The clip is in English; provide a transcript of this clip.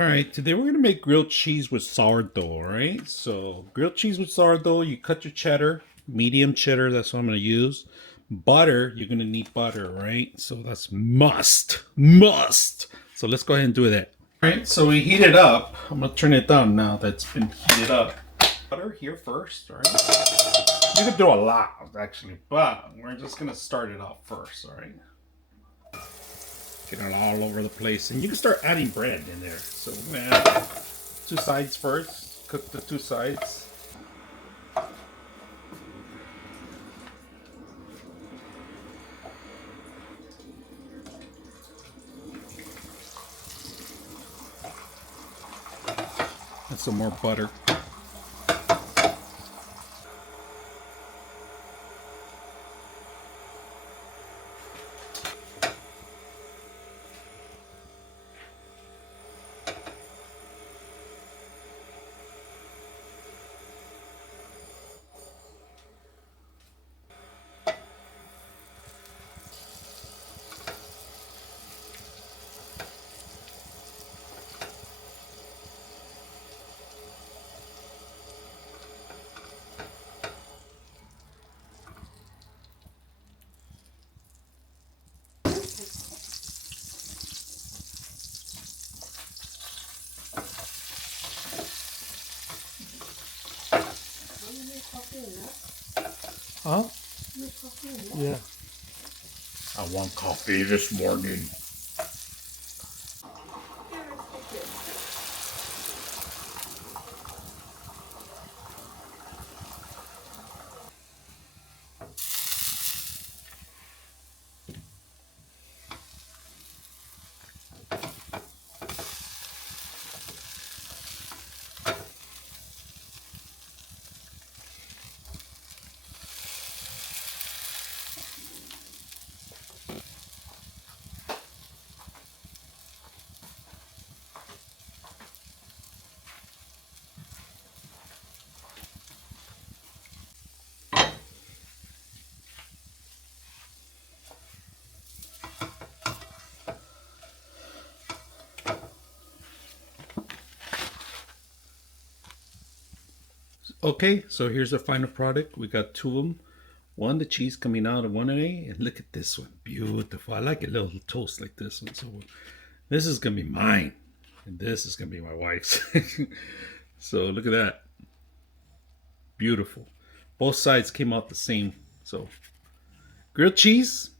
All right, today we're gonna make grilled cheese with sourdough. All right, so grilled cheese with sourdough. You cut your cheddar, medium cheddar. That's what I'm gonna use. Butter. You're gonna need butter, right? So that's must. So let's go ahead and do that. All right, so we heat it up. I'm gonna turn it down now that's been heated up. Butter here first, all right? You can do a lot actually, but we're just gonna start it off first, all right? Get it all over the place, and you can start adding bread in there. So we're gonna add two sides first. Cook the two sides. And some more butter. Huh? Yeah. I want coffee this morning. Okay, so here's the final product. We got two of them. One, the cheese coming out of one way, and look at this one. Beautiful. I like a little toast like this one. So this is gonna be mine, and this is gonna be my wife's. So look at that. Beautiful. Both sides came out the same. So grilled cheese